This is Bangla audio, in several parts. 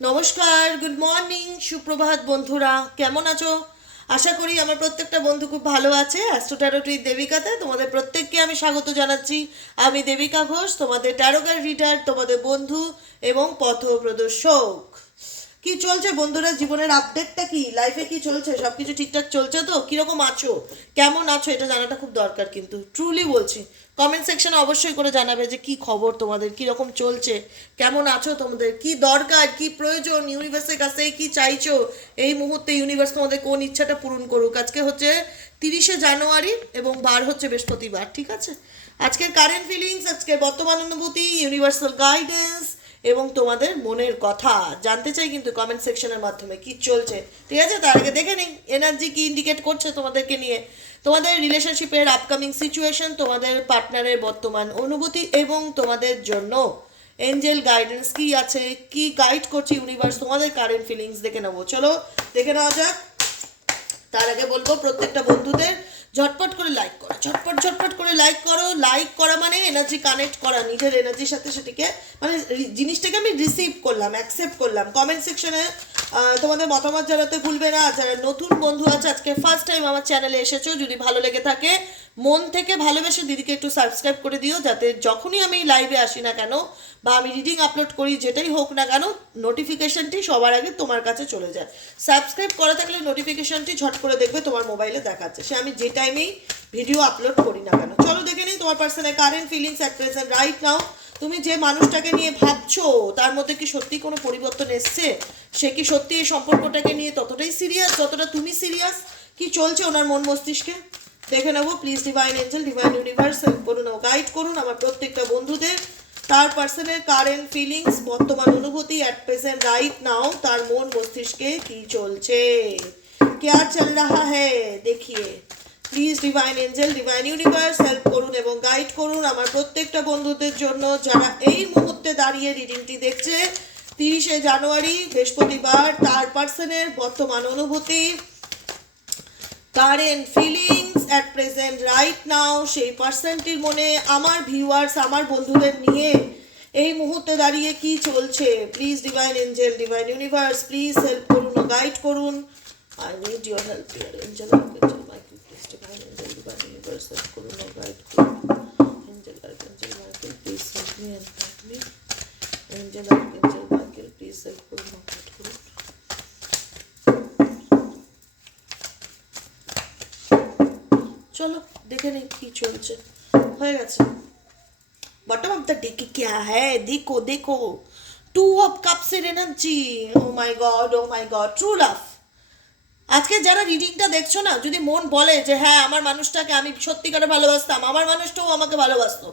নমস্কার গুড মর্নিং সুপ্রভাত বন্ধুরা, কেমন আছো? আশা করি আমার প্রত্যেকটা বন্ধু খুব ভালো আছে অ্যাস্ট্রোট্যারোটি দেবিকাতে। তোমাদের প্রত্যেককে আমি স্বাগত জানাচ্ছি। আমি দেবিকা ঘোষ, তোমাদের ট্যারোগার রিডার তোমাদের বন্ধু এবং পথ প্রদর্শক। কি চলছে বন্ধুরা জীবনের আপডেটটা কি? লাইফে কি চলছে? সব কিছু ঠিকঠাক চলছে তো? কীরকম আছো? কেমন আছো? এটা জানাটা খুব দরকার কিন্তু। ট্রুলি বলছি কমেন্ট সেকশনে অবশ্যই করে জানাবে যে কি খবর তোমাদের কীরকম চলছে, কেমন আছো তোমাদের, কি দরকার, কি প্রয়োজন ইউনিভার্সের কাছে কি চাইছো? এই মুহূর্তে ইউনিভার্স তোমাদের কোন ইচ্ছাটা পূরণ করুক? আজকে হচ্ছে তিরিশে জানুয়ারি এবং বার হচ্ছে বৃহস্পতিবার, ঠিক আছে? আজকের কারেন্ট ফিলিংস আজকের বর্তমান অনুভূতি ইউনিভার্সাল গাইডেন্স এবং তোমাদের মনের কথা জানতে চাই কিন্তু কমেন্ট সেকশনের মাধ্যমে কি চলছে। ঠিক আছে? তার আগে দেখে নিই, এনার্জি কি ইন্ডিকেট করছে তোমাদেরকে নিয়ে। তোমাদের রিলেশনশিপের আপকামিং সিচুয়েশন তোমাদের পার্টনারের বর্তমান অনুভূতি এবং তোমাদের জন্য এঞ্জেল গাইডেন্স কি আছে, কি গাইড করছে ইউনিভার্স তোমাদের কারেন্ট ফিলিংস দেখে নেব। চলো, দেখে নেওয়া যাক। তার আগে বলব, প্রত্যেকটা বন্ধুদের ঝটপট করে লাইক করো, ঝটপট ঝটপট করে লাইক করো লাইক করা মানে এনার্জি কানেক্ট করা, নিজের এনার্জির সাথে সেটিকে মানে জিনিসটাকে আমি রিসিভ করলাম অ্যাকসেপ্ট করলাম। কমেন্ট সেকশনে তোমাদের মতামত জানাতে ভুলবে না। যারা নতুন বন্ধু আছে, আজকে ফার্স্ট টাইম আমার চ্যানেলে এসেছ, যদি ভালো লেগে থাকে মন থেকে ভালোবেসে দিদিকে একটু সাবস্ক্রাইব করে দিও, যাতে যখনই আমি লাইভে আসি না কেন বা আমি রিডিং আপলোড করি, যেটাই হোক না কেন নোটিফিকেশনটি সবার আগে তোমার কাছে চলে যায়। সাবস্ক্রাইব করা থাকলে নোটিফিকেশনটি ঝট করে দেখবে তোমার মোবাইলে দেখাচ্ছে। সে আমি যে টাইমেই ভিডিও আপলোড করি না কেন। চলো দেখে নিই তোমার personal current feelings at present right now তুমি যে মানুষটাকে নিয়ে ভাবছ, তার মধ্যে কি সত্যি কোনো পরিবর্তন এসছে? সে কি সত্যি এই সম্পর্কটাকে নিয়ে ততটাই সিরিয়াস যতটা তুমি সিরিয়াস কি চলছে ওনার মন মস্তিষ্কে? দেখে নেবো please divine angel divine universe help করুন ও গাইড করুন আমার প্রত্যেকটা বন্ধুদের তার পার্সনের কারেন্ট ফিলিংস বর্তমান অনুভূতি অ্যাট প্রেজেন্ট রাইট নাও তার মন মস্তিষ্কে কি চলছে क्या चल रहा है देखिए please divine angel divine universe help করুন এবং গাইড করুন আমার প্রত্যেকটা বন্ধুদের জন্য যারা এই মুহূর্তে দাঁড়িয়ে রিডিংটি দেখছে তিরিশে জানুয়ারি বৃহস্পতিবার তার পার্সনের বর্তমান অনুভূতি current feelings at present right now সেই পার্সনটির মনে আমার ভিউয়ার্স আমার বন্ধুদের নিয়ে এই মুহূর্তে দাঁড়িয়ে কি চলছে? Please divine angel divine universe please help করুন গাইড করুন। আই নিড ইউর হেল্প ইয়ার এঞ্জেল এঞ্জেল ইউনিভার্স হেল্প করুন গাইড করুন। Angel Michael please help me angel archangel Michael please help করুন ও গাইড করুন দেখে নিই কী চলছে হয়ে গেছে বটম অফ দ্য ডেকে ক্যা হ্যাঁ দেখো দেখো two of কাপসের energy oh my god oh my god true love আজকে যারা রিডিংটা দেখছ না, যদি মন বলে যে হ্যাঁ আমার মানুষটাকে আমি সত্যিকারে ভালোবাসতাম, আমার মানুষটাও আমাকে ভালোবাসতো।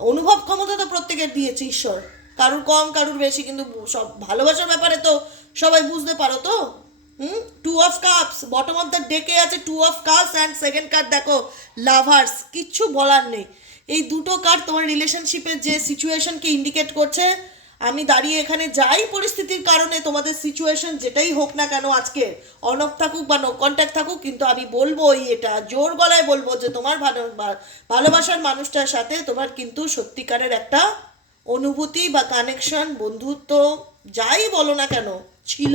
অনুভব ক্ষমতা তো প্রত্যেকের দিয়েছে, ঈশ্বর। কারুর কম, কারুর বেশি, কিন্তু সব ভালোবাসার ব্যাপারে তো সবাই বুঝতে পারো তো? হুম? Two of cups bottom of the ডেকে আছে two of cups and second card দেখো লাভার্স কিচ্ছু বলার নেই। এই দুটো কার্ড তোমার রিলেশনশিপের যে সিচুয়েশনকে ইন্ডিকেট করছে, আমি দাঁড়িয়ে এখানে যাই পরিস্থিতির কারণে তোমাদের সিচুয়েশন যেটাই হোক না কেন আজকে অন থাকুক বা নো কন্ট্যাক্ট থাকুক, কিন্তু আমি বলবোই এটা, জোর গলায় বলব যে তোমার ভালো ভালোবাসার মানুষটার সাথে তোমার কিন্তু সত্যিকারের একটা অনুভূতি বা কানেকশন বন্ধুত্ব, যাই বলো না কেন, ছিল।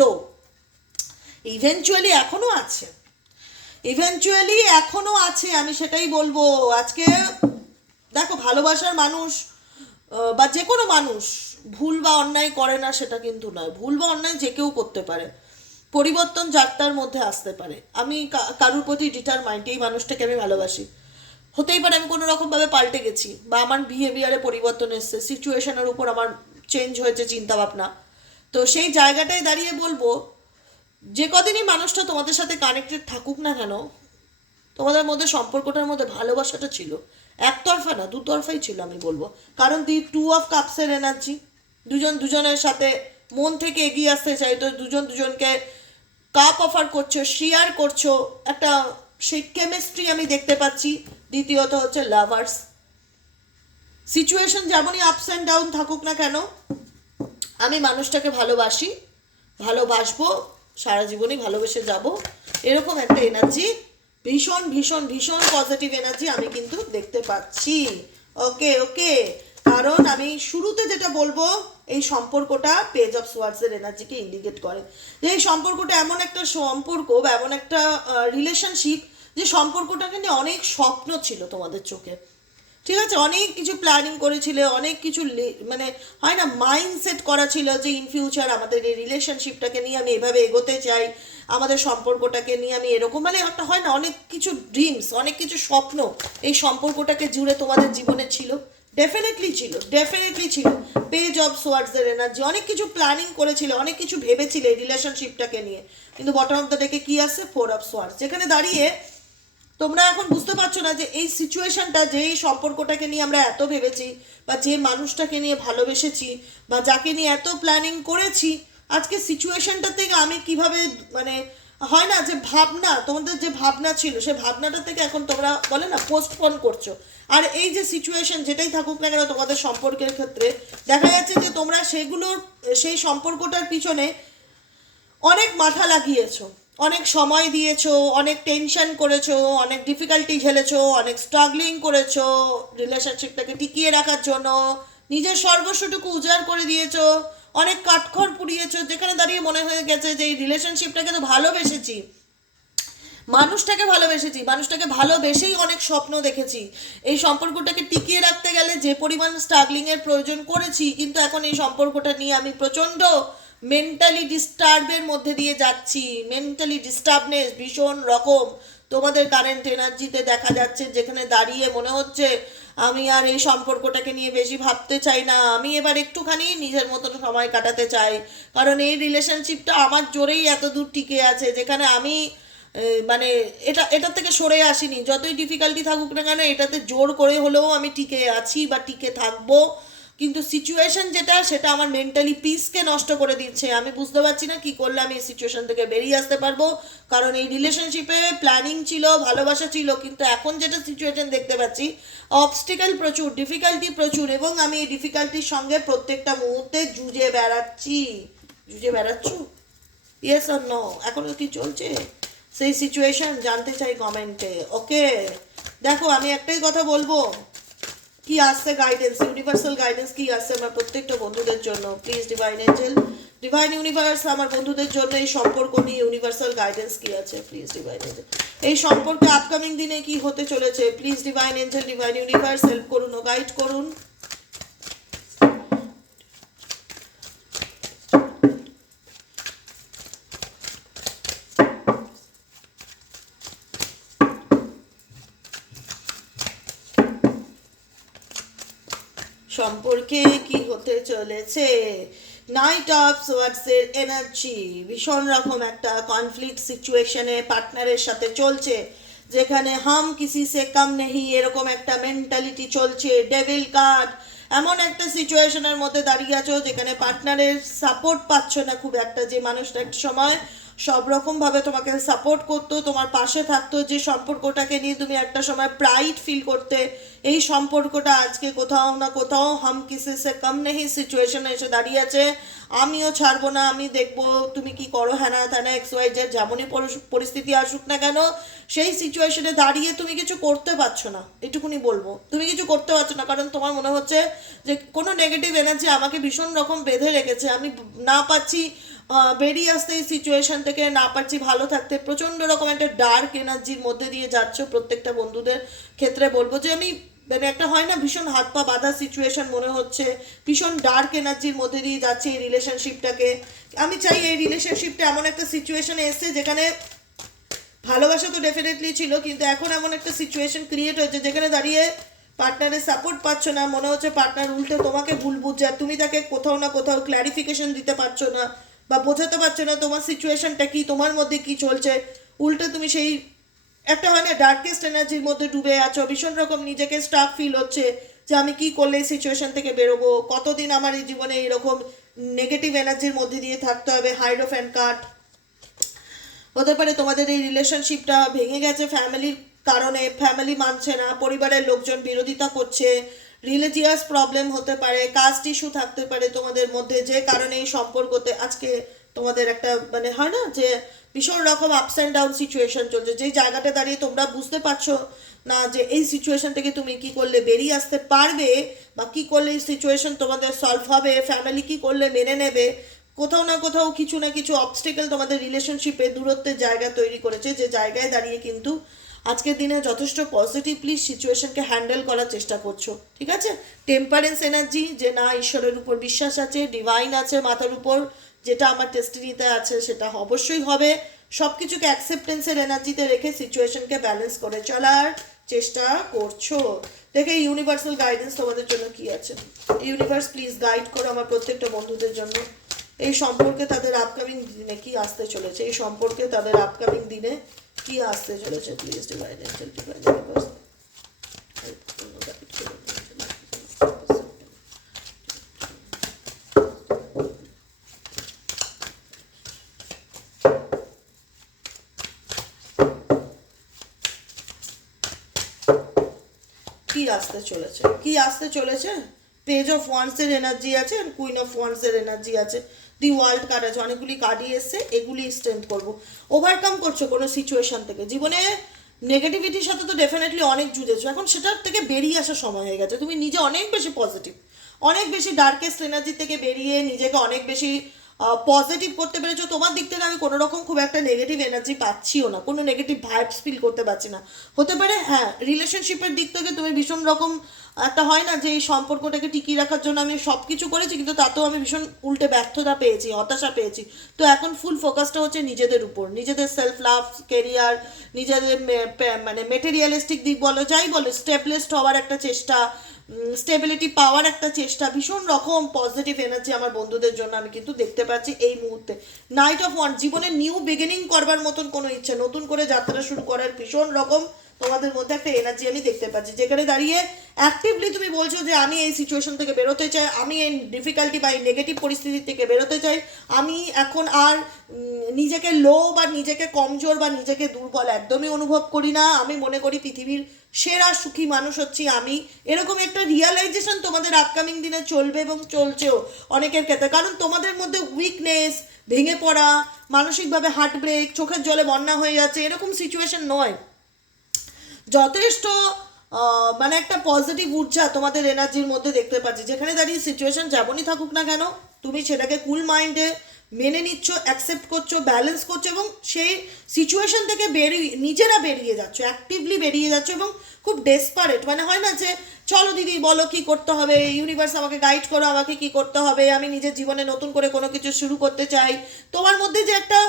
ইভেনচুয়ালি এখনও আছে। ইভেনচুয়ালি এখনও আছে, আমি সেটাই বলব। আজকে দেখো, ভালোবাসার মানুষ বা যে কোনো মানুষ, ভুল বা অন্যায় করে না সেটা কিন্তু নয়। ভুল বা অন্যায় যে কেউ করতে পারে। পরিবর্তন যাত্রার মধ্যে আসতে পারে। আমি কারুর প্রতি ডিটারমাইন্ড এই মানুষটাকে আমি ভালোবাসি। হতেই পারে আমি কোনো রকমভাবে পাল্টে গেছি, বা আমার বিহেভিয়ারে পরিবর্তন এসছে। সিচুয়েশনের উপর আমার চেঞ্জ হয়েছে চিন্তাভাবনা। তো সেই জায়গাটায় দাঁড়িয়ে বলব যে কদিনই মানুষটা তোমাদের সাথে কানেক্টেড থাকুক না কেন, তোমাদের মধ্যে সম্পর্কটার মধ্যে ভালোবাসাটা ছিল। একতরফা না, দুতরফাই ছিল আমি বলব। কারণ দি টু অফ কাপসের এনার্জি দুজন দুজনের সাথে মন থেকে এগিয়ে আসতে চাইতো দুজন দুজনকে কাপ অফার করছ শেয়ার করছ, একটা সেই কেমিস্ট্রি আমি দেখতে পাচ্ছি। দ্বিতীয়ত হচ্ছে লাভার্স সিচুয়েশন যেমনই আপস অ্যান্ড ডাউন থাকুক না কেন, আমি মানুষটাকে ভালোবাসি, ভালোবাসবো সারা জীবনই ভালোবেসে যাব। এরকম একটা এনার্জি ভীষণ ভীষণ ভীষণ পজিটিভ এনার্জি আমি কিন্তু দেখতে পাচ্ছি। ওকে ওকে কারণ আমি শুরুতে যেটা বলব, এই সম্পর্কটা পেজ অফ সোয়ার্ডসের এনার্জিকে ইন্ডিকেট করে। যে এই সম্পর্কটা এমন একটা সম্পর্ক বা এমন একটা রিলেশনশিপ যে সম্পর্কটাকে নিয়ে অনেক স্বপ্ন ছিল তোমাদের চোখে। ঠিক আছে, অনেক কিছু প্ল্যানিং করেছিলে, অনেক কিছু মানে হয় না মাইন্ডসেট করা ছিল যে ইন ফিউচার আমাদের এই রিলেশনশিপটাকে নিয়ে আমি এভাবে এগোতে চাই, আমাদের সম্পর্কটাকে নিয়ে আমি এরকম মানে একটা হয় না, অনেক কিছু ড্রিমস অনেক কিছু স্বপ্ন এই সম্পর্কটাকে জুড়ে তোমাদের জীবনে ছিল ডেফিনেটলি ছিল ডেফিনেটলি ছিল পেজ অফ সোয়ার্ডসের এনার্জি অনেক কিছু প্ল্যানিং করেছিল, অনেক কিছু ভেবেছিলে এই রিলেশনশিপটাকে নিয়ে, কিন্তু বটম অফ দ্য ডেকে কি আসছে? ফোর অফ সোয়ার্ডস যেখানে দাঁড়িয়ে তোমরা এখন বুঝতে পারছ না যে এই সিচুয়েশনটা যে এই সম্পর্কটাকে নিয়ে আমরা এত ভেবেছি, বা যে মানুষটাকে নিয়ে ভালোবেসেছি, বা যাকে নিয়ে এত প্ল্যানিং করেছি, আজকে সিচুয়েশনটা থেকে আমি কীভাবে মানে হয় না যে ভাবনা, তোমাদের যে ভাবনা ছিল, সে ভাবনাটা থেকে এখন তোমরা বলে না পোস্টপোন করছ। আর এই যে সিচুয়েশন যেটাই থাকুক না কেন তোমাদের সম্পর্কের ক্ষেত্রে, দেখা যাচ্ছে যে তোমরা সেগুলোর, সেই সম্পর্কটার পিছনে অনেক মাথা লাগিয়েছো। অনেক সময় দিয়েছ, অনেক টেনশন করেছ, অনেক ডিফিকাল্টি ঝেলেছো, অনেক স্ট্রাগলিং করেছ রিলেশনশিপটাকে টিকিয়ে রাখার জন্য। নিজের সর্বস্বটুকু উজাড় করে দিয়েছ, অনেক কাঠখড় পুড়িয়েছো, যেখানে দাঁড়িয়ে মনে হয়ে গেছে যে এই রিলেশনশিপটাকে তো ভালোবেসেছি। মানুষটাকে ভালোবেসেছি, মানুষটাকে ভালোবেসেই অনেক স্বপ্ন দেখেছি। এই সম্পর্কটাকে টিকিয়ে রাখতে গেলে যে পরিমাণ স্ট্রাগলিংয়ের প্রয়োজন করেছি, কিন্তু এখন এই সম্পর্কটা নিয়ে আমি প্রচণ্ড মেন্টালি ডিস্টার্বের মধ্যে দিয়ে যাচ্ছি। মেন্টালি ডিস্টার্বনেস ভীষণ রকম। তোমাদের কারেন্ট এনার্জিতে দেখা যাচ্ছে, যেখানে দাঁড়িয়ে মনে হচ্ছে, আমি আর এই সম্পর্কটাকে নিয়ে বেশি ভাবতে চাই না। আমি এবার একটুখানি নিজের মতন সময় কাটাতে চাই। কারণ এই রিলেশনশিপটা আমার জোরেই এত দূর টিকে আছে, যেখানে আমি মানে এটা এটা থেকে সরে আসিনি। যতই ডিফিকাল্টি থাকুক না কেন, এটাতে জোর করে হলেও আমি টিকে আছি বা টিকে থাকব। কিন্তু সিচুয়েশন যেটা, সেটা আমার মেন্টালি পিসকে নষ্ট করে দিচ্ছে। আমি বুঝতে পারছি না কি করলে আমি এই সিচুয়েশন থেকে বেরিয়ে আসতে পারব। কারণ এই রিলেশনশিপে প্ল্যানিং ছিল, ভালোবাসা ছিল, কিন্তু এখন যেটা সিচুয়েশন দেখতে পাচ্ছি অবস্টিক্যাল প্রচুর ডিফিকাল্টি প্রচুর, এবং আমি এই ডিফিকাল্টির সঙ্গে প্রত্যেকটা মুহূর্তে জুজে বেড়াচ্ছি। জুজে বেড়াচ্ছ? ইয়েস আর নো এখনও কি চলছে? সেই সিচুয়েশন জানতে চাই কমেন্টে ওকে দেখো, আমি একটাই কথা বলব। কি আসছে গাইডেন্স ইউনিভার্সাল গাইডেন্স কি আসছে আমার প্রত্যেকটা বন্ধুদের জন্য? Please divine angel divine universe আমার বন্ধুদের জন্য এই সম্পর্ক নিয়ে ইউনিভার্সাল গাইডেন্স কি আছে? প্লিজ ডিভাইন এঞ্জেল এই সম্পর্কে আপকামিং দিনে কি হতে চলেছে? Please divine angel divine universe help করুন ও গাইড করুন। সম্পর্কে কি হতে চলেছে? নাইট অফ সোয়ার্ডসের এনার্জি ভীষণ রকম একটা কনফ্লিক্ট সিচুয়েশনে পার্টনারের সাথে চলছে, যেখানে হাম কিসি সে কম নেহি, এরকম একটা মেন্টালিটি চলছে ডেভিল কার্ড এমন একটা সিচুয়েশনের মধ্যে দাঁড়িয়ে আছো যেখানে পার্টনারের সাপোর্ট পাচ্ছ না খুব একটা যে মানুষটা একটা সময় সব রকমভাবে তোমাকে সাপোর্ট করতো, তোমার পাশে থাকতো, যে সম্পর্কটাকে নিয়ে তুমি একটা সময় প্রাইড ফিল করতে। এই সম্পর্কটা আজকে কোথাও না কোথাও হাম কিসে সে কম নেহি সিচুয়েশনে এসে দাঁড়িয়ে আছে। আমিও ছাড়বো না, আমি দেখব তুমি কি করো, হ্যানা ত্যানা এক্স ওয়াই জেড যেমনই পরিস- পরিস্থিতি আসুক না কেন, সেই সিচুয়েশনে দাঁড়িয়ে তুমি কিছু করতে পারছ না, এটুকুনি বলব। তুমি কিছু করতে পারছ না, কারণ তোমার মনে হচ্ছে যে কোনো নেগেটিভ এনার্জি আমাকে ভীষণ রকম বেঁধে রেখেছে, আমি না পাচ্ছি বেরিয়ে আসতে এই সিচুয়েশন থেকে, না পারছি ভালো থাকতে, প্রচণ্ড রকম একটা ডার্ক এনার্জির মধ্যে দিয়ে যাচ্ছ প্রত্যেকটা বন্ধুদের ক্ষেত্রে বলব যে আমি মানে একটা হয় না, ভীষণ হাত পা বাঁধা সিচুয়েশন মনে হচ্ছে। ভীষণ ডার্ক এনার্জির মধ্যে দিয়ে যাচ্ছে এই রিলেশনশিপটাকে আমি চাই এই রিলেশনশিপটা এমন একটা সিচুয়েশনে এসছে যেখানে ভালোবাসা তো ডেফিনেটলি ছিল, কিন্তু এখন এমন একটা সিচুয়েশন ক্রিয়েট হয়েছে যেখানে দাঁড়িয়ে পার্টনারের সাপোর্ট পাচ্ছ না, মনে হচ্ছে পার্টনার উল্টে তোমাকে ভুল বুঝছে, আর তুমি তাকে কোথাও না কোথাও ক্ল্যারিফিকেশন দিতে পারছ না, বা বোঝাতে পারছ না তোমার সিচুয়েশনটা কি, তোমার মধ্যে কি চলছে। উল্টে তুমি সেই একটা হয় না ডার্কেস্ট এনার্জির মধ্যে ডুবে আছো, ভীষণ রকম নিজেকে স্টাফ ফিল হচ্ছে যে আমি কি করলে এই সিচুয়েশন থেকে বেরোবো? কতদিন আমার এই জীবনে এরকম নেগেটিভ এনার্জির মধ্যে দিয়ে থাকতে হবে? হাইড্রোফ্যান কাট হতে পারে তোমাদের এই রিলেশনশিপটা ভেঙে গেছে ফ্যামিলির কারণে ফ্যামিলি মানছে না, পরিবারের লোকজন বিরোধিতা করছে রিলিজিয়াস প্রবলেম হতে পারে কাস্ট ইস্যু থাকতে পারে তোমাদের মধ্যে, যে কারণে এই সম্পর্কতে আজকে তোমাদের একটা মানে হয় না যে ভীষণ রকম আপস অ্যান্ড ডাউন সিচুয়েশন চলছে। যেই জায়গাটা দাঁড়িয়ে তোমরা বুঝতে পারছ না যে এই সিচুয়েশন থেকে তুমি কি করলে বেরিয়ে আসতে পারবে বা কি করলে এই সিচুয়েশন তোমাদের সলভ হবে ফ্যামিলি কি করলে মেনে নেবে, কোথাও না কোথাও কিছু না কিছু অবস্টেকেল তোমাদের রিলেশনশিপে দূরত্বের জায়গা তৈরি করেছে, যে জায়গায় দাঁড়িয়ে কিন্তু আজকের দিনে যথেষ্ট পজিটিভলি সিচুয়েশনকে হ্যান্ডেল করার চেষ্টা করছ, ঠিক আছে? টেম্পারেন্স এনার্জি যে না, ঈশ্বরের উপর বিশ্বাস আছে ডিভাইন আছে, মাথার উপর। যেটা আমার টেস্টিনিতে আছে, সেটা অবশ্যই হবে। সব কিছুকে অ্যাকসেপ্টেন্সের এনার্জিতে রেখে সিচুয়েশনকে ব্যালেন্স করে চলার চেষ্টা করছ। দেখে ইউনিভার্সাল গাইডেন্স তোমাদের জন্য কি আছে? ইউনিভার্স প্লিজ গাইড করো আমার প্রত্যেকটা বন্ধুদের জন্য। এই সম্পর্কে তাদের আপকামিং দিনে কি আসতে চলেছে? এই সম্পর্কে তাদের আপকামিং দিনে কি আসতে চলেছে? Please divine angel divine universe কি আসতে চলেছে? কি আসতে চলেছে? পেজ অফ ওয়ান্সের এনার্জি আছে আর কুইন অফ ওয়ান্সের এনার্জি আছে। দি ওয়ার্ল্ড কার্ড আছে। অনেকগুলি কার্ডই এসছে, এগুলি স্ট্রেন্থ করব। ওভারকাম করছ কোনো সিচুয়েশন থেকে। জীবনে নেগেটিভিটির সাথে তো ডেফিনেটলি অনেক জুড়েছো এখন সেটার থেকে বেরিয়ে আসার সময় হয়ে গেছে। তুমি নিজে অনেক বেশি পজিটিভ অনেক বেশি ডার্কেস্ট এনার্জি থেকে বেরিয়ে নিজেকে অনেক বেশি পজিটিভ করতে পেরেছ, তোমার দিক থেকে আমি কোনো রকম খুব একটা নেগেটিভ এনার্জি পাচ্ছিও না। কোনো নেগেটিভ ভাইবস ফিল করতে পারছি না। হতে পারে হ্যাঁ রিলেশনশিপের দিক থেকে তুমি ভীষণ রকম একটা হয় না যে এই সম্পর্কটাকে টিকিয়ে রাখার জন্য আমি সব কিছু করেছি, কিন্তু তাতেও আমি ভীষণ উল্টে ব্যর্থতা পেয়েছি, হতাশা পেয়েছি। তো এখন ফুল ফোকাসটা হচ্ছে নিজেদের উপর। নিজেদের সেলফ লাভ কেরিয়ার নিজেদের মানে মেটেরিয়ালিস্টিক দিক বলো, যাই বলো স্টেবলিস্ট হওয়ার একটা চেষ্টা স্টেবিলিটি পাওয়ার একটা চেষ্টা, ভীষণ রকম পজিটিভ এনার্জি আমার বন্ধুদের জন্য আমি কিন্তু দেখতে পাচ্ছি এই মুহূর্তে। নাইট অফ ওয়ান জীবনে নিউ বিগিনিং করবার মতন কোনো ইচ্ছে, নতুন করে যাত্রা শুরু করার ভীষণ রকম তোমাদের মধ্যে একটা এনার্জি আমি দেখতে পাচ্ছি। যেখানে দাঁড়িয়ে অ্যাক্টিভলি তুমি বলছো যে আমি এই সিচুয়েশন থেকে বেরোতে চাই, আমি এই ডিফিকাল্টি বা এই নেগেটিভ পরিস্থিতি থেকে বেরোতে চাই, আমি এখন আর নিজেকে লো বা নিজেকে কমজোর বা নিজেকে দুর্বল একদমই অনুভব করি না। আমি মনে করি পৃথিবীর সেরা সুখী মানুষ হচ্ছি আমি। এরকম একটা রিয়ালাইজেশন তোমাদের আপকামিং দিনে চলবে এবং চলছেও অনেকের ক্ষেত্রে। কারণ তোমাদের মধ্যে উইকনেস ভেঙে পড়া, মানসিকভাবে হার্ট ব্রেক চোখের জলে বন্যা হয়ে যাচ্ছে, এরকম সিচুয়েশন নয়। যথেষ্ট মানে একটা পজিটিভ উর্জা তোমাদের এনার্জির মধ্যে দেখতে পাচ্ছি। যেখানে দাঁড়িয়ে সিচুয়েশন যেমনই থাকুক না কেন, তুমি সেটাকে কুল মাইন্ডে মেনে নিচ্ছ অ্যাকসেপ্ট করছ ব্যালেন্স করছ এবং সেই সিচুয়েশন থেকে বেরিয়ে, নিজেরা বেরিয়ে যাচ্ছ অ্যাক্টিভলি বেরিয়ে যাচ্ছ এবং খুব ডেসপারেট মানে হয় না যে চলো দিদি, বলো কি করতে হবে? ইউনিভার্স আমাকে গাইড করো, আমাকে কি করতে হবে? আমি নিজের জীবনে নতুন করে কোনো কিছু শুরু করতে চাই। তোমার মধ্যে যে একটা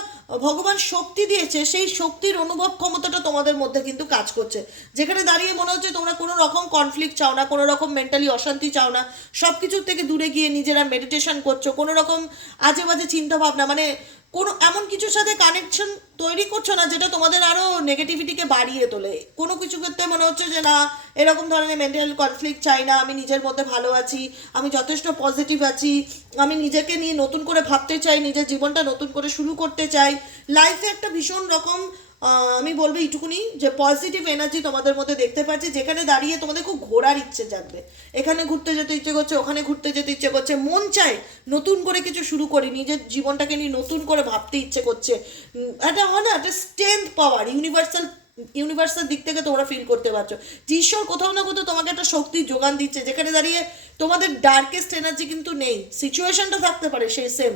ভগবান শক্তি দিয়েছে, সেই শক্তির অনুভব ক্ষমতাটা তোমাদের মধ্যে কিন্তু কাজ করছে। যেখানে দাঁড়িয়ে মনে হচ্ছে তোমরা কোনো রকম কনফ্লিক্ট চাও না, কোনো রকম মেন্টালি অশান্তি চাও না। সব কিছুর থেকে দূরে গিয়ে নিজেরা মেডিটেশন করছ, কোনো রকম আজে বাজে চিন্তা ভাবনা মানে কোনো, এমন কিছুর সাথে কানেকশন তৈরি করছ না যেটা তোমাদের আরও নেগেটিভিটিকে বাড়িয়ে তোলে? কোনো কিছু ক্ষেত্রে মনে হচ্ছে যে, না, এরকম ধরনের মেন্টাল কনফ্লিক্ট চাই না, আমি নিজের মধ্যে ভালো আছি, আমি যথেষ্ট পজিটিভ আছি, আমি নিজেকে নিয়ে নতুন করে ভাবতে চাই, নিজের জীবনটা নতুন করে শুরু করতে চাই। লাইফে একটা ভীষণ রকম আমি বলব এইটুকুনি যে পজিটিভ এনার্জি তোমাদের মধ্যে দেখতে পাচ্ছি, যেখানে দাঁড়িয়ে তোমাদের খুব ঘোরার ইচ্ছে জাগবে। এখানে ঘুরতে যেতে ইচ্ছে করছে, ওখানে ঘুরতে যেতে ইচ্ছে করছে, মন চায় নতুন করে কিছু শুরু করি, নিজের জীবনটাকে নিয়ে নতুন করে ভাবতে ইচ্ছে করছে। একটা হয় না, একটা স্ট্রেংথ পাওয়ার ইউনিভার্সাল ইউনিভার্সাল দিক থেকে তোমরা ফিল করতে পারছ। ঈশ্বর কোথাও না কোথাও তোমাকে একটা শক্তির যোগান দিচ্ছে, যেখানে দাঁড়িয়ে তোমাদের ডার্কেস্ট এনার্জি কিন্তু নেই। সিচুয়েশনটা থাকতে পারে সেই সেম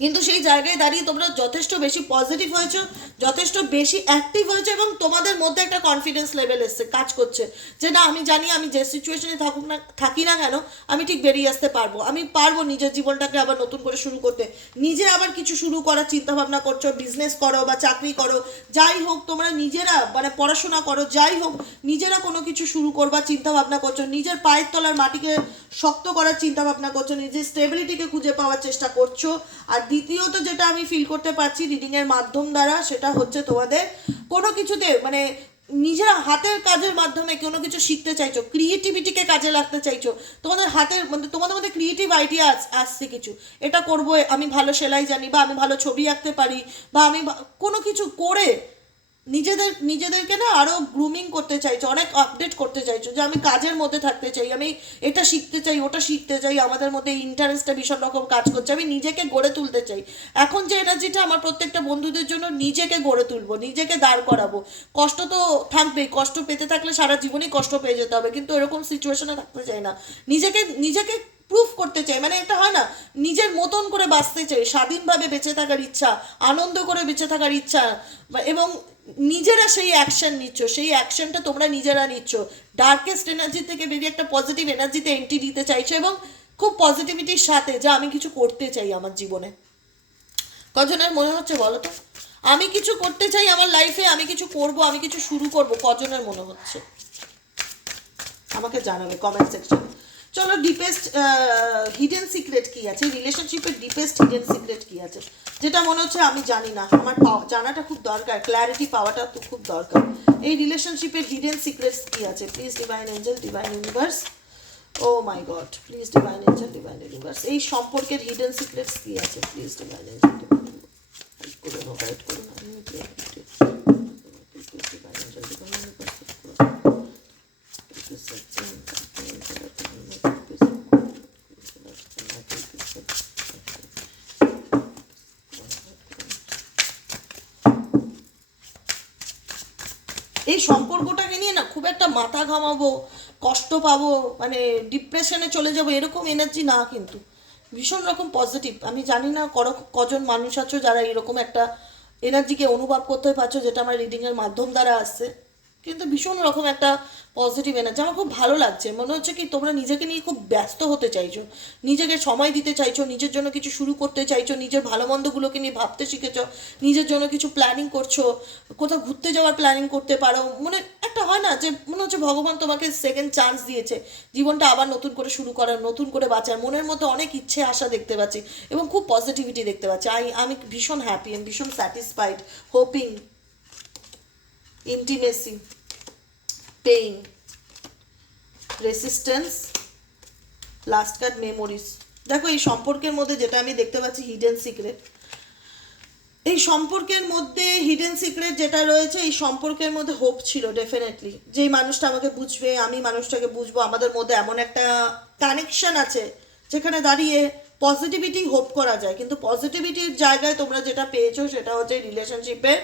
কিন্তু সেই জায়গায় দাঁড়িয়ে তোমরা যথেষ্ট বেশি পজিটিভ হয়েছো, যথেষ্ট বেশি অ্যাক্টিভ হয়েছে এবং তোমাদের মধ্যে একটা কনফিডেন্স লেভেল এসছে, কাজ করছে। যে না, আমি জানি আমি যে সিচুয়েশনে থাকুক না, থাকি না কেন, আমি ঠিক বেরিয়ে আসতে পারব। আমি পারব নিজের জীবনটাকে আবার নতুন করে শুরু করতে। নিজে আবার কিছু শুরু করার চিন্তাভাবনা করছ বিজনেস করো বা চাকরি করো, যাই হোক তোমরা নিজেরা মানে পড়াশোনা করো, যাই হোক নিজেরা কোনো কিছু শুরু করবার চিন্তা ভাবনা করছ, নিজের পায়ের তলার মাটিকে শক্ত করার চিন্তা ভাবনা করছ, নিজের স্টেবিলিটিকে খুঁজে পাওয়ার চেষ্টা করছ, আর দ্বিতীয়ত যেটা আমি ফিল করতে পারছি রিডিংয়ের মাধ্যম দ্বারা, সেটা হচ্ছে তোমাদের কোনো কিছুতে মানে নিজের হাতের কাজের মাধ্যমে কোনো কিছু শিখতে চাইছো ক্রিয়েটিভিটিকে কাজে লাগতে চাইছো, তোমাদের হাতের মানে তোমাদের মধ্যে ক্রিয়েটিভ আইডিয়া আসছে কিছু, এটা করব, আমি ভালো সেলাই জানি বা আমি ভালো ছবি আঁকতে পারি বা আমি কোনো কিছু করে নিজেদের, নিজেদেরকে না আরও গ্রুমিং করতে চাইছো, অনেক আপডেট করতে চাইছো, যে আমি কাজের মধ্যে থাকতে চাই, আমি এটা শিখতে চাই, ওটা শিখতে চাই, আমাদের মধ্যে ইন্টারেস্টটা ভীষণ রকম কাজ করছে, আমি নিজেকে গড়ে তুলতে চাই। এখন যে এনার্জিটা আমার প্রত্যেকটা বন্ধুদের জন্য নিজেকে গড়ে তুলবো, নিজেকে দাঁড় করাবো। কষ্ট তো থাকবেই, কষ্ট পেতে থাকলে সারা জীবনই কষ্ট পেয়ে যেতে হবে, কিন্তু এরকম সিচুয়েশনে থাকতে চাই না। নিজেকে নিজেকে প্রুফ করতে চাই মানে এটা হয় না, নিজের মতন করে বাঁচতে চাই, স্বাধীনভাবে বেঁচে থাকার ইচ্ছা, আনন্দ করে বেঁচে থাকার ইচ্ছা এবং নিজেরা সেই অ্যাকশন নিচ্ছ, সেই অ্যাকশনটা তোমরা নিজেরা নিচ্ছ। ডার্কেস্ট এনার্জি থেকে বেরিয়ে একটা পজিটিভ এনার্জিতে এন্ট্রি দিতে চাইছো এবং খুব পজিটিভিটির সাথে যা আমি কিছু করতে চাই আমার জীবনে। কজনের মনে হচ্ছে বলো তো? আমি কিছু করতে চাই আমার লাইফে আমি কিছু করব, আমি কিছু শুরু করব, কজনের মনে হচ্ছে? আমাকে জানাবে কমেন্ট সেকশনে চলো ডিপেস্ট হিডেন সিক্রেট কি আছে? রিলেশনশিপের ডিপেস্ট হিডেন সিক্রেট কি আছে? যেটা মনে হচ্ছে আমি জানি না। আমার পাওয়া- জানাটা খুব দরকার ক্ল্যারিটি পাওয়াটা তো খুব দরকার। এই রিলেশনশিপের হিডেন সিক্রেটস কি আছে? Please divine angel divine universe oh my god please divine angel divine universe এই সম্পর্কের হিডেন সিক্রেটস কি আছে? প্লিজ ডিভাইন এঞ্জেল ডিভাইন করুন গাইড করুন আমি ডিভাইন এঞ্জেল ডিভাইন ইউনিভার্স এই সম্পর্কটাকে নিয়ে না খুব একটা মাথা ঘামাবো, কষ্ট পাবো মানে ডিপ্রেশনে চলে যাব, এরকম এনার্জি না কিন্তু। ভীষণ রকম পজিটিভ আমি জানি না কর, কজন মানুষ আছো যারা এরকম একটা এনার্জিকে অনুভব করতে পারছ, যেটা আমার রিডিংয়ের মাধ্যম দ্বারা আসছে। কিন্তু ভীষণ রকম একটা পজিটিভ এনার্জি আমার খুব ভালো লাগছে। মনে হচ্ছে কি তোমরা নিজেকে নিয়ে খুব ব্যস্ত হতে চাইছো। নিজেকে সময় দিতে চাইছো, নিজের জন্য কিছু শুরু করতে চাইছো, নিজের ভালো মন্দগুলোকে নিয়ে ভাবতে শিখেছো, নিজের জন্য কিছু প্ল্যানিং করছ, কোথাও ঘুরতে যাওয়ার প্ল্যানিং করতে পারো। মানে একটা হয় না যে মনে হচ্ছে ভগবান তোমাকে সেকেন্ড চান্স দিয়েছে, জীবনটা আবার নতুন করে শুরু করার, নতুন করে বাঁচার। মনের মধ্যে অনেক ইচ্ছে আশা দেখতে পাচ্ছি এবং খুব পজিটিভিটি দেখতে পাচ্ছি। আই, আমি ভীষণ হ্যাপি আমি ভীষণ satisfied hoping intimacy pain resistance last card memories দেখো, এই সম্পর্কের মধ্যে যেটা আমি দেখতে পাচ্ছি হিডেন সিক্রেট এই সম্পর্কের মধ্যে হিডেন সিক্রেট যেটা রয়েছে, এই সম্পর্কের মধ্যে হোপ ছিল ডেফিনেটলি যে মানুষটা আমাকে বুঝবে, আমি মানুষটাকে বুঝব, আমাদের মধ্যে এমন একটা কানেকশন আছে, যেখানে দাঁড়িয়ে পজিটিভিটি হোপ করা যায়। কিন্তু পজিটিভিটির জায়গায় তোমরা যেটা পেয়েছ, সেটা হচ্ছে রিলেশনশিপের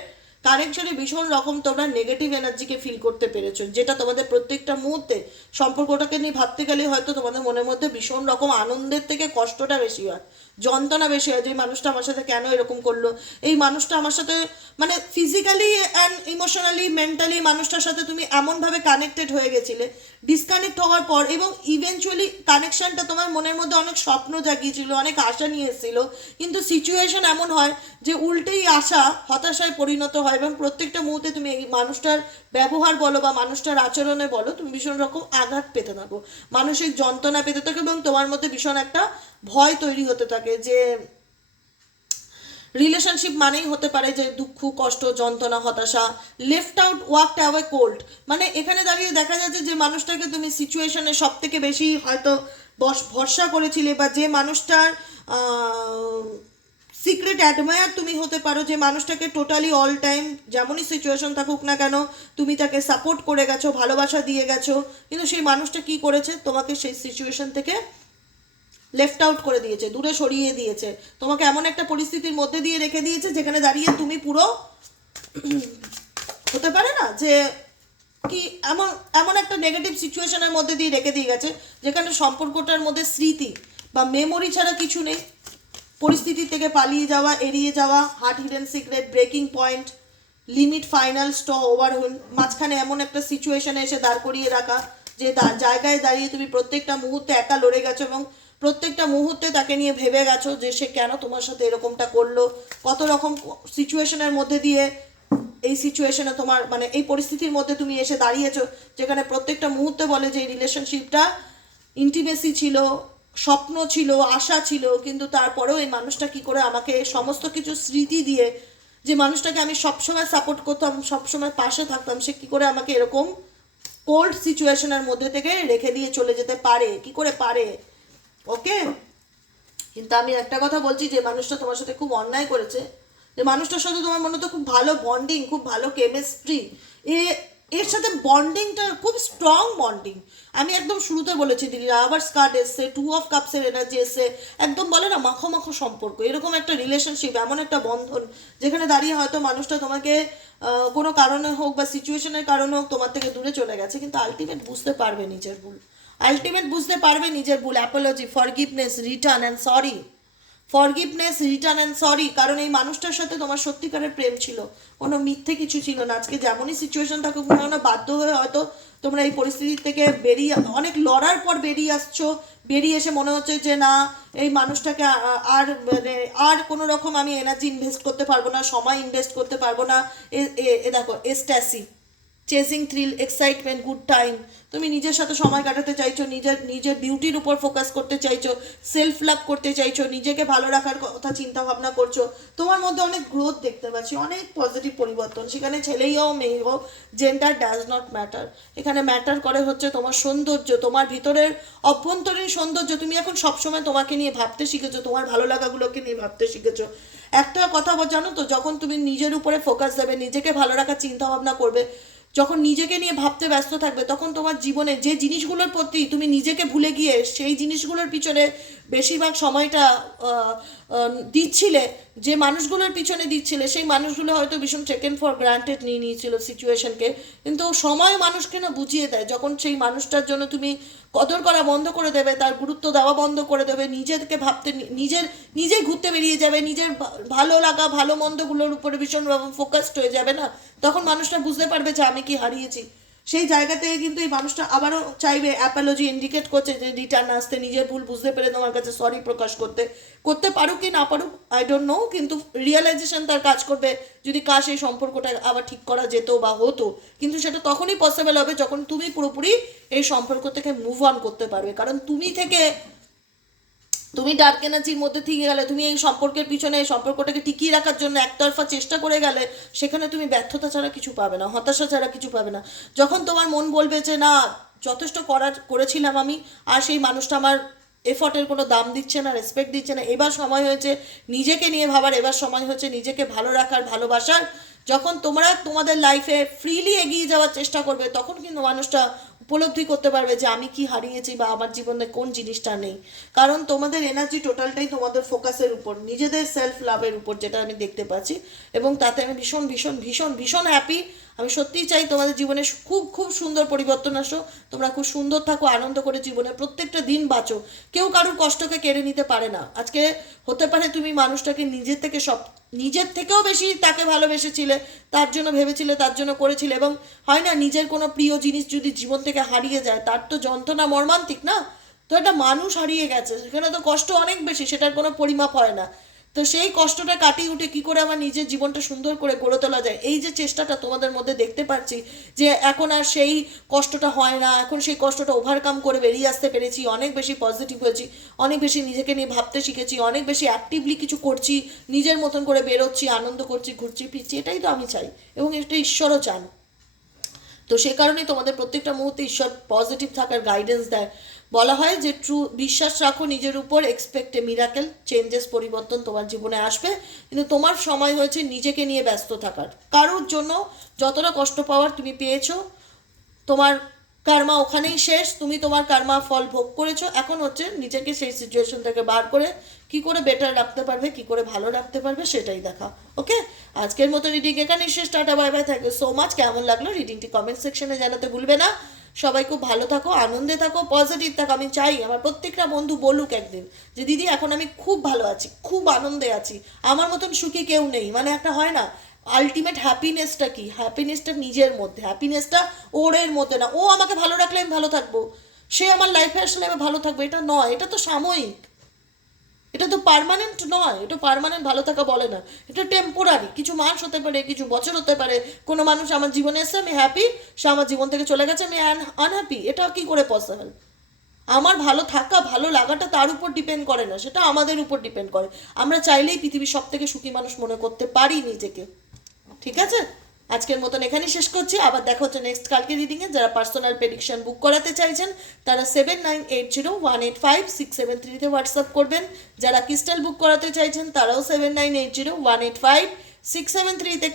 কানেকশনে ভীষণ রকম তোমরা নেগেটিভ এনার্জিকে ফিল করতে পেরেছ, যেটা তোমাদের প্রত্যেকটা মুহূর্তে সম্পর্কটাকে নিয়ে ভাবতে গেলে হয়তো তোমাদের মনের মধ্যে ভীষণ রকম আনন্দের থেকে কষ্টটা বেশি হয়, যন্ত্রণা বেশি হয় যে, এই মানুষটা আমার সাথে কেন এরকম করল? এই মানুষটা আমার সাথে মানে ফিজিক্যালি অ্যান্ড ইমোশনালি মেন্টালি মানুষটার সাথে তুমি এমনভাবে কানেক্টেড হয়ে গেছিলে ডিসকানেক্ট হওয়ার পর এবং ইভেনচুয়ালি কানেকশনটা তোমার মনের মধ্যে অনেক স্বপ্ন জাগিয়েছিল, অনেক আশা নিয়ে এসেছিল। কিন্তু সিচুয়েশন এমন হয় যে উল্টেই আশা হতাশায় পরিণত হয় এবং প্রত্যেকটা মুহূর্তে তুমি এই মানুষটার ব্যবহার বলো বা মানুষটার আচরণে বলো, তুমি ভীষণ রকম আঘাত পেতে থাকো। মানসিক যন্ত্রণা পেতে থাকো এবং তোমার মধ্যে ভীষণ একটা ভয় তৈরি হতে থাকে যে রিলেশনশিপ মানেই হতে পারে যে দুঃখ, কষ্ট, যন্ত্রণা, হতাশা left out worked away cold মানে এখানে দাঁড়িয়ে দেখা যাচ্ছে যে মানুষটাকে তুমি সিচুয়েশনে সব থেকে বেশি হয়তো বস- ভরসা করেছিলে বা যে মানুষটার সিক্রেট অ্যাডমায়ার তুমি হতে পারো, যে মানুষটাকে টোটালি অল টাইম যেমনই সিচুয়েশন থাকুক না কেন, তুমি তাকে সাপোর্ট করে গেছো, ভালোবাসা দিয়ে গেছো, কিন্তু সেই মানুষটা কি করেছে? তোমাকে সেই সিচুয়েশন থেকে লেফট আউট করে দিয়েছে, দূরে সরিয়ে দিয়েছে। তোমাকে এমন একটা পরিস্থিতির মধ্যে দিয়ে রেখে দিয়েছে যেখানে দাঁড়িয়ে তুমি পুরো হতে পারে না যে কি এমন এমন একটা নেগেটিভ সিচুয়েশনের মধ্যে দিয়ে রেখে দিয়ে গেছে যেখানে সম্পর্কটার মধ্যে স্মৃতি বা মেমোরি ছাড়া কিছু নেই। পরিস্থিতি থেকে পালিয়ে যাওয়া, এড়িয়ে যাওয়া heart hidden secret breaking point limit final স্ট overhaul মাঝখানে এমন একটা সিচুয়েশনে এসে দাঁড় করিয়ে রাখা যে জায়গায় দাঁড়িয়ে তুমি প্রত্যেকটা মুহূর্তে একা লড়ে গেছো এবং প্রত্যেকটা মুহূর্তে তাকে নিয়ে ভেবে গেছো যে সে কেন তোমার সাথে এরকমটা করল? কত রকম সিচুয়েশনের মধ্যে দিয়ে এই সিচুয়েশনে তোমার মানে এই পরিস্থিতির মধ্যে তুমি এসে দাঁড়িয়েছো, যেখানে প্রত্যেকটা মুহূর্তে বলে যে এই রিলেশনশিপটা ইন্টিমেসি ছিল, স্বপ্ন ছিল, আশা ছিল, কিন্তু তারপরেও এই মানুষটা কি করে আমাকে সমস্ত কিছু স্মৃতি দিয়ে যে মানুষটাকে আমি সবসময় সাপোর্ট করতাম, সবসময় পাশে থাকতাম, সে কি করে আমাকে এরকম কোল্ড সিচুয়েশনের মধ্যে থেকে রেখে দিয়ে চলে যেতে পারে? কি করে পারে? ওকে? কিন্তু আমি একটা কথা বলছি যে মানুষটা তোমার সাথে খুব অন্যায় করেছে। যে মানুষটার সাথে তোমার মনে তো খুব ভালো বন্ডিং খুব ভালো কেমিস্ট্রি এ, এর সাথে বন্ডিংটা খুব স্ট্রং বন্ডিং আমি একদম শুরুতে বলেছি, দিদি রাবার্স কার্ড এসছে টু অফ কাপসের এনার্জি এসছে। একদম বলে না মাখো মাখো সম্পর্ক। এরকম একটা রিলেশনশিপ এমন একটা বন্ধন, যেখানে দাঁড়িয়ে হয়তো মানুষটা তোমাকে কোনো কারণে হোক বা সিচুয়েশনের কারণে হোক তোমার থেকে দূরে চলে গেছে, কিন্তু আলটিমেট বুঝতে পারবে নিজের ভুল। আলটিমেট বুঝতে পারবে নিজের ভুল। Apology forgiveness return and sorry forgiveness return and sorry কারণ এই মানুষটার সাথে তোমার সত্যিকারের প্রেম ছিল। কোনো মিথ্যে কিছু ছিল না। আজকে যেমনই সিচুয়েশন থাকুক না কেন, বাধ্য হয়ে হয়তো তোমরা এই পরিস্থিতি থেকে বেরিয়ে অনেক লড়ার পর বেরিয়ে আসছো। বেরিয়ে এসে মনে হচ্ছে যে না এই মানুষটাকে আর মানে আর কোনো রকম আমি এনার্জি ইনভেস্ট করতে পারব না সময় ইনভেস্ট করতে পারব না। এ- দেখো ecstasy chasing thrill excitement good time তুমি নিজের সাথে সময় কাটাতে চাইছো, নিজের নিজের বিউটির উপর ফোকাস করতে চাইছো সেলফ লাভ করতে চাইছো, নিজেকে ভালো রাখার কথা চিন্তা ভাবনা করছ, তোমার মধ্যে অনেক গ্রোথ দেখতে পাচ্ছি, অনেক পজিটিভ পরিবর্তন। সেখানে ছেলেই হোক, মেয়ে হোক জেন্ডার ডাজ নট ম্যাটার এখানে ম্যাটার করে হচ্ছে তোমার সৌন্দর্য, তোমার ভিতরের অভ্যন্তরীণ সৌন্দর্য। তুমি এখন সবসময় তোমাকে নিয়ে ভাবতে শিখেছো, তোমার ভালো লাগাগুলোকে নিয়ে ভাবতে শিখেছো। একটা কথা জানো তো, যখন তুমি নিজের উপরে ফোকাস দেবে, নিজেকে ভালো রাখার চিন্তা ভাবনা করবে যখন নিজেকে নিয়ে ভাবতে ব্যস্ত থাকবে, তখন তোমার জীবনে যে জিনিসগুলোর প্রতি তুমি নিজেকে ভুলে গিয়ে সেই জিনিসগুলোর পিছনে বেশিরভাগ সময়টা দিচ্ছিলে যে মানুষগুলোর পিছনে দিচ্ছিলে, সেই মানুষগুলো হয়তো ভীষণ টেকেন ফর গ্রান্টেড নিয়ে নিয়েছিল সিচুয়েশনকে কিন্তু সময় মানুষকে না বুঝিয়ে দেয়। যখন সেই মানুষটার জন্য তুমি কদর করা বন্ধ করে দেবে, তার গুরুত্ব দেওয়া বন্ধ করে দেবে নিজেকে ভাবতে, নিজের, নিজেই ঘুরতে বেরিয়ে যাবে, নিজের ভালো লাগা, ভালো মন্দগুলোর উপরে ভীষণ ফোকাসড হয়ে যাবে না? তখন মানুষটা বুঝতে পারবে যে আমি কি হারিয়েছি। সেই জায়গা থেকে কিন্তু এই মানুষটা আবারও চাইবে অ্যাপোলজি ইন্ডিকেট করছে যে রিটার্ন আসতে, নিজের ভুল বুঝতে পেরে তোমার কাছে সরি প্রকাশ করতে। করতে পারুক কি না পারুক আই ডোন্ট নো কিন্তু রিয়েলাইজেশন তার কাজ করবে যদি কাজ সেই সম্পর্কটা আবার ঠিক করা যেত বা হতো। কিন্তু সেটা তখনই পসিবল হবে যখন তুমি পুরোপুরি এই সম্পর্ক থেকে মুভ অন করতে পারবে। কারণ তুমি থেকে তুমি ডার্ক এনার্জির মধ্যে থেকে গেলে, তুমি এই সম্পর্কের পিছনে, এই সম্পর্কটাকে টিকিয়ে রাখার জন্য একতরফা চেষ্টা করে গেলে, সেখানে তুমি ব্যর্থতা ছাড়া কিছু পাবে না, হতাশা ছাড়া কিছু পাবে না। যখন তোমার মন বলবে যে, না, যথেষ্ট করার, করেছিলাম আমি, আর সেই মানুষটা আমার এফর্টের কোনো দাম দিচ্ছে না রেসপেক্ট দিচ্ছে না, এবার সময় হয়েছে নিজেকে নিয়ে ভাবার, এবার সময় হচ্ছে নিজেকে ভালো রাখার, ভালোবাসার। যখন তোমরা তোমাদের লাইফে ফ্রিলি এগিয়ে যাওয়ার চেষ্টা করবে, তখন কিন্তু মানুষটা উপলব্ধি করতে পারবে যে আমি কি হারিয়েছি বা আমার জীবনে কোন জিনিসটা নেই। কারণ তোমাদের এনার্জি টোটালটাই তোমাদের ফোকাসের উপর, নিজেদের সেলফ লাভের উপর যেটা আমি দেখতে পাচ্ছি। এবং তাতে আমি ভীষণ ভীষণ ভীষণ ভীষণ হ্যাপি আমি সত্যিই চাই তোমাদের জীবনে খুব খুব সুন্দর পরিবর্তন আসো তোমরা খুব সুন্দর থাকো, আনন্দ করে জীবনে প্রত্যেকটা দিন বাঁচো। কেউ কারোর কষ্টকে কেড়ে নিতে পারে না। আজকে হতে পারে তুমি মানুষটাকে নিজের থেকে সব, নিজের থেকেও বেশি তাকে ভালোবেসেছিলে, তার জন্য ভেবেছিলে, তার জন্য করেছিলে এবং হয় না, নিজের কোনো প্রিয় জিনিস যদি জীবন থেকে হারিয়ে যায়, তার তো যন্ত্রণা মর্মান্তিক না? তো একটা মানুষ হারিয়ে গেছে, সেখানে তো কষ্ট অনেক বেশি, সেটার কোনো পরিমাপ হয় না। তো সেই কষ্টটা কাটিয়ে উঠে কি করে আমার নিজের জীবনটা সুন্দর করে গড়ে তোলা যায়? এই যে চেষ্টাটা তোমাদের মধ্যে দেখতে পাচ্ছি যে এখন আর সেই কষ্টটা হয় না, এখন সেই কষ্টটা ওভারকাম করে বেরিয়ে আসতে পেরেছি, অনেক বেশি পজিটিভ হয়েছি, অনেক বেশি নিজেকে নিয়ে ভাবতে শিখেছি, অনেক বেশি অ্যাক্টিভলি কিছু করছি, নিজের মতন করে বেরোচ্ছি, আনন্দ করছি, ঘুরছি, ফিরছি, এটাই তো আমি চাই এবং এটা ঈশ্বরও চান। তো সে কারণেই তোমাদের প্রত্যেকটা মুহূর্তে ঈশ্বর পজিটিভ থাকার গাইডেন্স দেয়। বলা হয় যে ট্রু বিশ্বাস রাখো, নিজের উপর এক্সপেক্ট এ মিরাকেল চেঞ্জেস পরিবর্তন তোমার জীবনে আসবে। কিন্তু তোমার সময় হয়েছে নিজেকে নিয়ে ব্যস্ত থাকার। কারোর জন্য যতটা কষ্ট পাওয়ার তুমি পেয়েছ, তোমার কার্মা ওখানেই শেষ, তুমি তোমার কার্মা ফল ভোগ করেছ। এখন হচ্ছে নিজেকে সেই সিচুয়েশন থেকে বার করে কি করে বেটার রাখতে পারবে, কি করে ভালো রাখতে পারবে সেটাই দেখা। ওকে আজকের মতো রিডিং এখানেই শেষ। টাটা বাই বাই থাকবে সো মাচ কেমন লাগল রিডিংটি কমেন্ট সেকশনে জানাতে ভুলবে না। সবাই খুব ভালো থাকো, আনন্দে থাকো পজিটিভ থাকো। আমি চাই আমার প্রত্যেকটা বন্ধু বলুক একদিন যে, দিদি, এখন আমি খুব ভালো আছি, খুব আনন্দে আছি। আমার মতন সুখী কেউ নেই। মানে একটা হয় না আলটিমেট হ্যাপিনেসটা কি? হ্যাপিনেসটা নিজের মধ্যে হ্যাপিনেসটা ওর এর মধ্যে না। ও আমাকে ভালো রাখলে আমি ভালো থাকব। সে আমার লাইফে আসলে আমি ভালো থাকব। এটা নয়, এটা তো সাময়িক। এটা তো পার্মানেন্ট নয়, এটা পারমানেন্ট ভালো থাকা বলে না। এটা টেম্পোরারি কিছু মাস হতে পারে, কিছু বছর হতে পারে। কোনো মানুষ আমার জীবনে এসে আমি হ্যাপি সে আমার জীবন থেকে চলে গেছে, আমি আনহ্যাপি এটা কি করে পসিবল আমার ভালো থাকা, ভালো লাগাটা তার উপর ডিপেন্ড করে না, সেটা আমাদের উপর ডিপেন্ড করে। আমরা চাইলেই পৃথিবীর সব থেকে সুখী মানুষ মনে করতে পারি নিজেকে। ঠিক আছে? আজকের মতন এখানেই শেষ করছি। আবার দেখা হচ্ছে নেক্সট কালকে রিডিংয়ে যারা পার্সোনাল প্রেডিকশন বুক করাতে চাইছেন, তারা seven nine eight zero one eight five six seven থ্রিতে হোয়াটসঅ্যাপ করবেন। যারা ক্রিস্টাল বুক করাতে চাইছেন, তারাও seven nine eight zero one eight five six seven থ্রিতে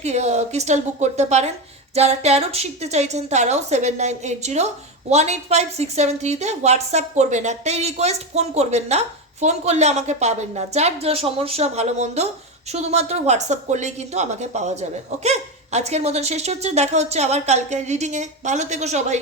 ক্রিস্টাল বুক করতে পারেন। যারা ট্যারোট শিখতে চাইছেন, তারাও seven nine eight zero one eight five six seven থ্রিতে হোয়াটসঅ্যাপ করবেন। একটাই রিকোয়েস্ট ফোন করবেন না। ফোন করলে আমাকে পাবেন না। যার যা সমস্যা, ভালো মন্দ, শুধুমাত্র হোয়াটসঅ্যাপ করলেই কিন্তু আমাকে পাওয়া যাবে। ওকে আজকের মতন শেষ হচ্ছে দেখা হচ্ছে আবার কালকে রিডিংয়ে ভালো থেকো সবাই।